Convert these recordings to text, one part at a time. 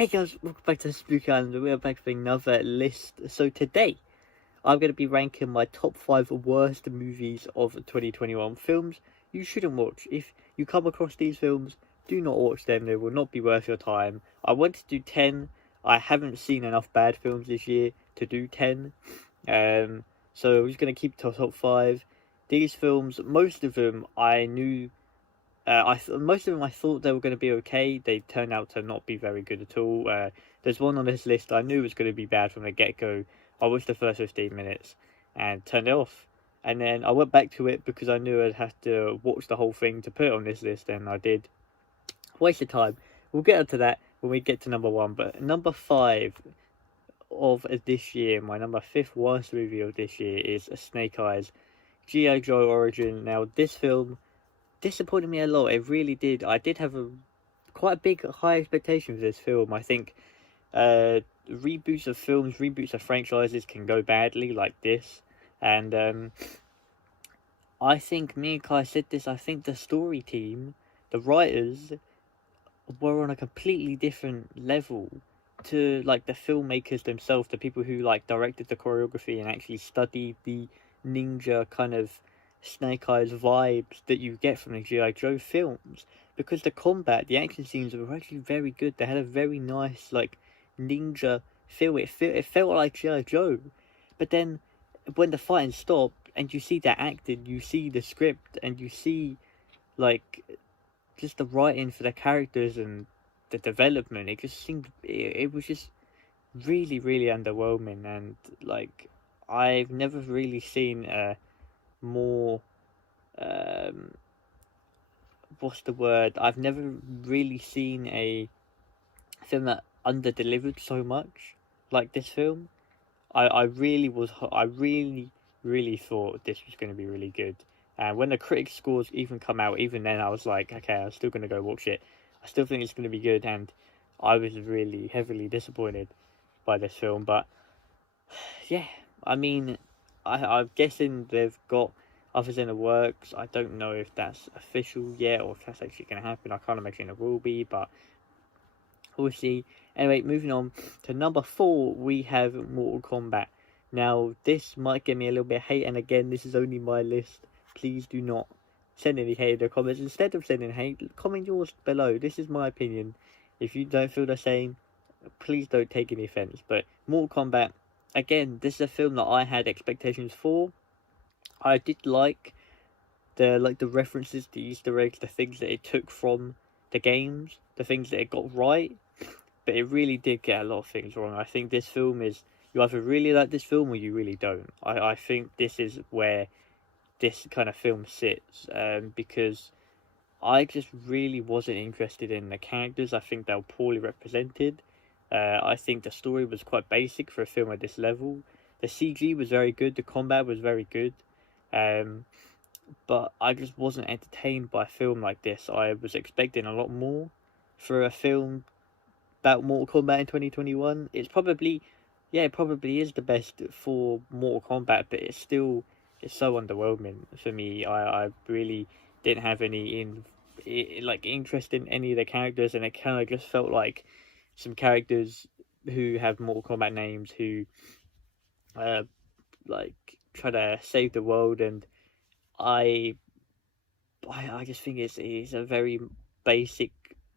Hey guys, welcome back to Spooky Island. We're back with another list. So today, I'm going to be ranking my top 5 worst movies of 2021. Films you shouldn't watch. If you come across these films, do not watch them. They will not be worth your time. I want to do 10. I haven't seen enough bad films this year to do 10. So I'm just going to keep to top 5. These films, most of them I knew most of them I thought they were going to be okay. They turned out to not be very good at all. There's one on this list I knew was going to be bad from the get-go. I watched the first 15 minutes and turned it off. And then I went back to it because I knew I'd have to watch the whole thing to put it on this list, and I did. Waste of time. We'll get onto that when we get to number 1. But number 5 of this year, my number 5th worst movie of this year, is Snake Eyes, G.I. Joe Origin. Now, this film disappointed me a lot. It really did. I did have quite a big high expectation for this film. I think reboots of films, reboots of franchises can go badly like this, and I think me and Kai said this. I think the story team, the writers, were on a completely different level to like the filmmakers themselves, the people who like directed the choreography and actually studied the ninja kind of Snake Eyes vibes that you get from the G.I. Joe films, because the combat, the action scenes were actually very good. They had a very nice like ninja feel. It felt like G.I. Joe, but then when the fighting stopped and you see that acted, you see the script, and you see like just the writing for the characters and the development, it just seemed it was just really underwhelming. And like I've never really seen a more what's the word? I've never really seen a film that under delivered so much like this film. I really thought this was going to be really good. And when the critics scores even come out, even then I was like, okay, I'm still going to go watch it. I still think it's going to be good, and I was really heavily disappointed by this film. But yeah, I mean, I'm guessing they've got others in the works. I don't know if that's official yet or if that's actually going to happen. I can't imagine it will be, but we'll see. Anyway, moving on to number 4, we have Mortal Kombat. Now, this might get me a little bit of hate, and again, this is only my list. Please do not send any hate in the comments. Instead of sending hate, comment yours below. This is my opinion. If you don't feel the same, please don't take any offense. But Mortal Kombat, again, this is a film that I had expectations for. I did like the references, the Easter eggs, the things that it took from the games, the things that it got right, but it really did get a lot of things wrong. I think this film is, you either really like this film or you really don't. I think this is where this kind of film sits, because I just really wasn't interested in the characters. I think they were poorly represented. I think the story was quite basic for a film at this level. The CG was very good, the combat was very good, but I just wasn't entertained by a film like this. I was expecting a lot more for a film about Mortal Kombat in 2021. It's probably, yeah, it probably is the best for Mortal Kombat, but it's so underwhelming for me. I really didn't have any interest in any of the characters, and it kind of just felt like some characters who have Mortal Kombat names who like try to save the world, and I just think it's a very basic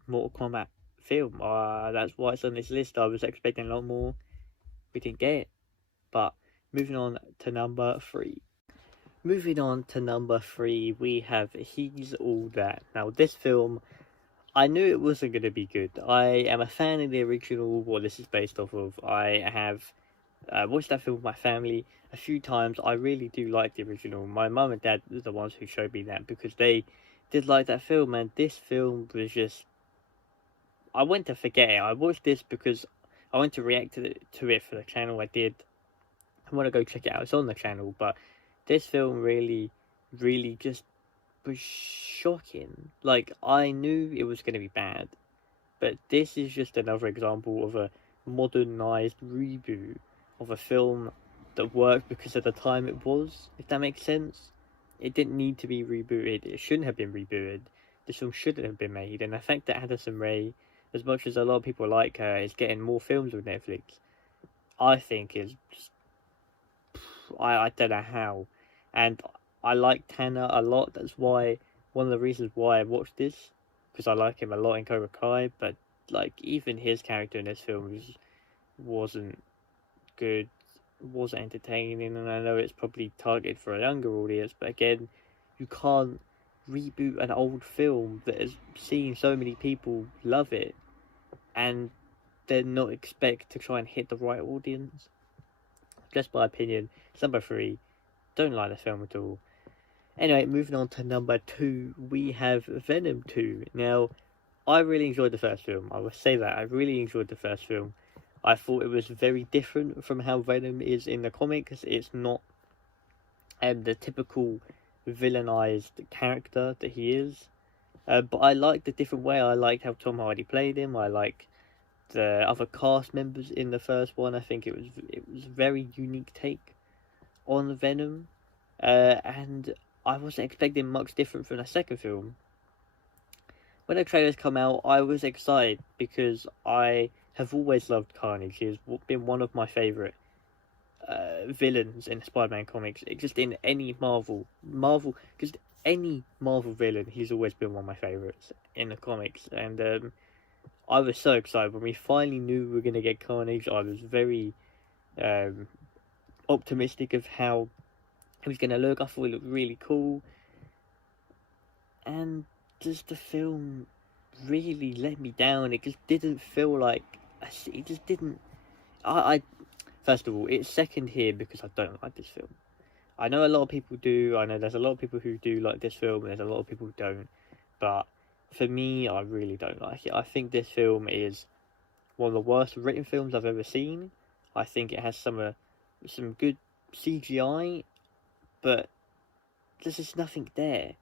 Mortal Kombat film. That's why it's on this list. I was expecting a lot more. We didn't get it. But moving on to number 3. Moving on to number 3, we have He's All That. Now, this film, I knew it wasn't going to be good. I am a fan of the original, what this is based off of. I have watched that film with my family a few times. I really do like the original. My mum and dad were the ones who showed me that because they did like that film, and this film was just, I went to forget it. I watched this because I went to react to it for the channel. I did. I want to go check it out. It's on the channel, but this film really just was shocking. Like, I knew it was going to be bad, but this is just another example of a modernized reboot of a film that worked because of the time it was, if that makes sense. It didn't need to be rebooted. It shouldn't have been rebooted. This film shouldn't have been made. And the fact that Addison Rae as much as a lot of people like her, is getting more films with Netflix. I think is just, I don't know how, and I like Tanner a lot. That's why one of the reasons why I watched this, because I like him a lot in Cobra Kai. But like even his character in this film wasn't good, wasn't entertaining, and I know it's probably targeted for a younger audience. But again, you can't reboot an old film that has seen so many people love it, and then not expect to try and hit the right audience. Just my opinion. It's number 3. Don't like this film at all. Anyway, moving on to number 2, we have Venom 2. Now, I really enjoyed the first film. I will say that. I really enjoyed the first film. I thought it was very different from how Venom is in the comics. It's not the typical villainized character that he is. But I liked the different way. I liked how Tom Hardy played him. I like the other cast members in the first one. I think it was a very unique take on Venom, and I wasn't expecting much different from the second film. When the trailers come out, I was excited because I have always loved Carnage. He has been one of my favourite villains in the Spider-Man comics. Just in any just any Marvel villain, he's always been one of my favourites in the comics. And I was so excited when we finally knew we were going to get Carnage. I was very optimistic of how he was going to look. I thought he looked really cool. And just the film really let me down. It just didn't feel like... It just didn't... First of all, it's second here because I don't like this film. I know a lot of people do. I know there's a lot of people who do like this film, and there's a lot of people who don't. But for me, I really don't like it. I think this film is one of the worst written films I've ever seen. I think it has some good CGI, but there's just nothing there.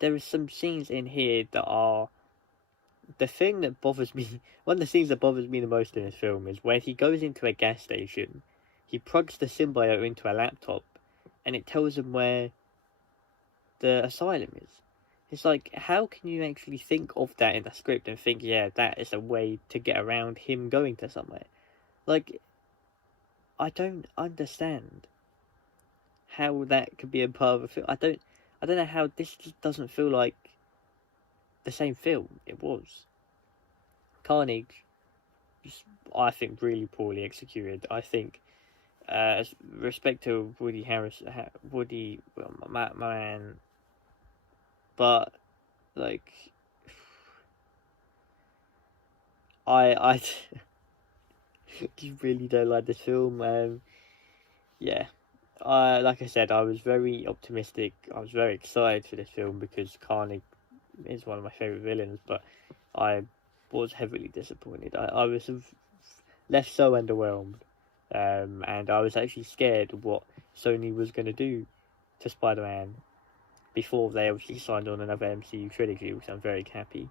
There are some scenes in here that are... The thing that bothers me... One of the scenes that bothers me the most in this film is when he goes into a gas station, he plugs the symbiote into a laptop, and it tells him where the asylum is. It's like, how can you actually think of that in the script and think, yeah, that is a way to get around him going to somewhere? Like, I don't understand how that could be a part of a film. I don't know how this just doesn't feel like the same film it was. Carnage, just, I think, really poorly executed. I think, respect to Woody Harris, well, my man, but like, I just really don't like this film. Yeah, like I said, I was very optimistic. I was very excited for this film because Carnage is one of my favourite villains, but I was heavily disappointed. I was left so underwhelmed, and I was actually scared of what Sony was going to do to Spider-Man before they obviously signed on another MCU trilogy, which I'm very happy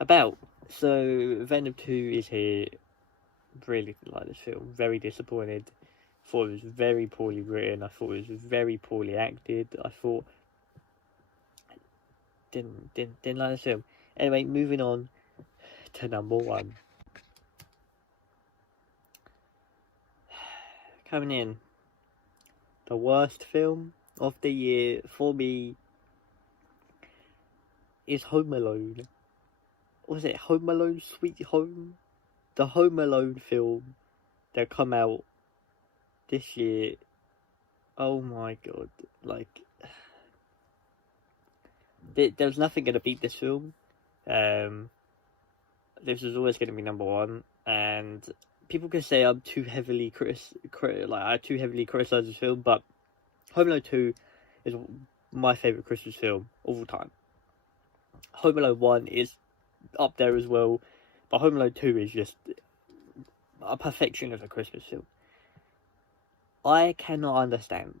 about. So Venom 2 is here. Really didn't like this film. Very disappointed. Thought it was very poorly written. I thought it was very poorly acted. I thought didn't like this film. Anyway, moving on to number 1. Coming in, the worst film of the year for me is Home Alone. Was it Home Alone Sweet Home? The Home Alone film that come out this year. Oh my god, like, there's nothing going to beat this film. This is always going to be number 1, and people can say I'm too heavily I too heavily criticize this film, but Home Alone 2 is my favourite Christmas film of all time. Home Alone 1 is up there as well, but Home Alone 2 is just a perfection of a Christmas film. I cannot understand,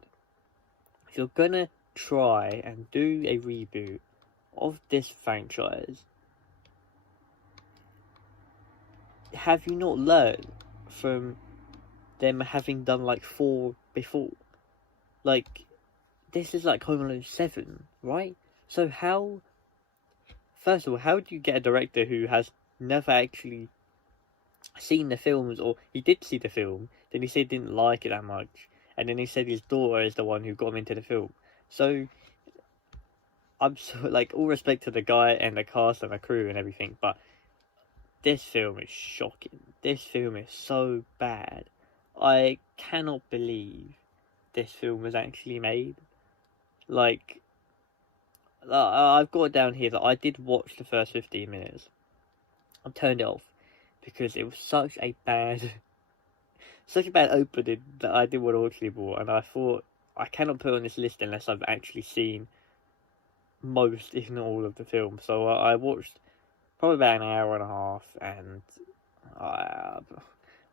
if you're gonna try and do a reboot of this franchise, have you not learned from them having done like 4 before? Like, this is like Home Alone 7, right? So how... First of all, how do you get a director who has never actually seen the films, or he did see the film, then he said he didn't like it that much, and then he said his daughter is the one who got him into the film. So I'm so, like, all respect to the guy and the cast and the crew and everything, but this film is shocking. This film is so bad. I cannot believe this film was actually made. Like, I've got it down here that I did watch the first 15 minutes. I turned it off because it was such a bad opening that I didn't want to watch anymore, and I thought, I cannot put it on this list unless I've actually seen most, if not all, of the film. So I watched probably about an hour and a half, and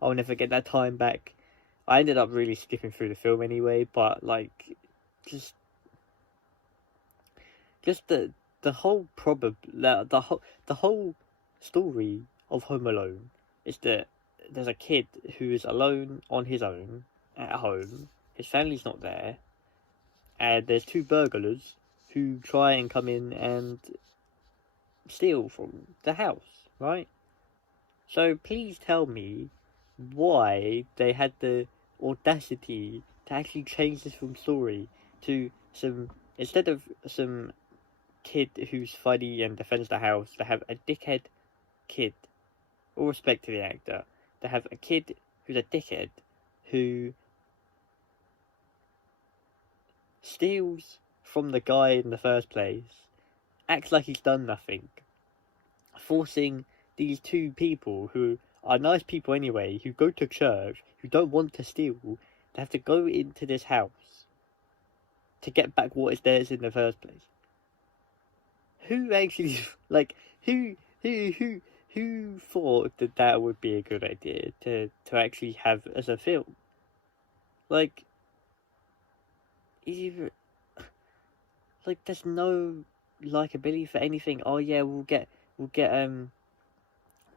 I'll never get that time back. I ended up really skipping through the film anyway, but like, just the whole the whole story of Home Alone is that there's a kid who is alone on his own at home. His family's not there, and there's two burglars who try and come in and steal from the house, right? So please tell me why they had the audacity to actually change this film story to some, instead of some kid who's funny and defends the house, to have a dickhead kid. All respect to the actor. To have a kid who's a dickhead who steals from the guy in the first place, acts like he's done nothing, forcing these two people who are nice people anyway, who go to church, who don't want to steal, to have to go into this house to get back what is theirs in the first place. Who actually, like, who thought that that would be a good idea to actually have as a film? Like, even, like, there's no likability for anything. Oh yeah, we'll get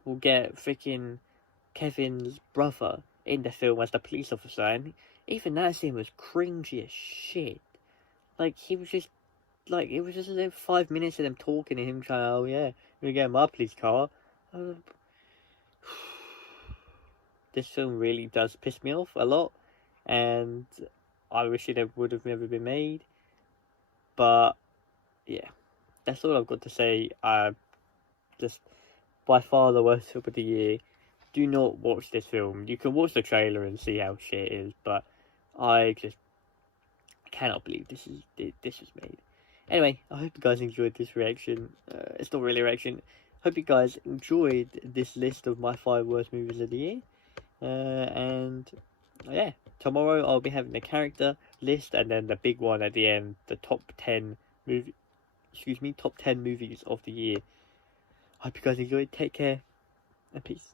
freaking Kevin's brother in the film as the police officer, and even that scene was cringy as shit. Like, he was just, like, it was just 5 minutes of them talking and him trying, oh yeah, we're gonna get my police car. This film really does piss me off a lot, and I wish it would have never been made. But yeah, that's all I've got to say. Just by far the worst film of the year. Do not watch this film. You can watch the trailer and see how shit it is, but I just cannot believe this was made. Anyway, I hope you guys enjoyed this reaction. It's not really a reaction. Hope you guys enjoyed this list of my 5 worst movies of the year. And yeah, tomorrow I'll be having the character list, and then the big one at the end, the top 10 movies of the year. Hope you guys enjoyed. Take care and peace.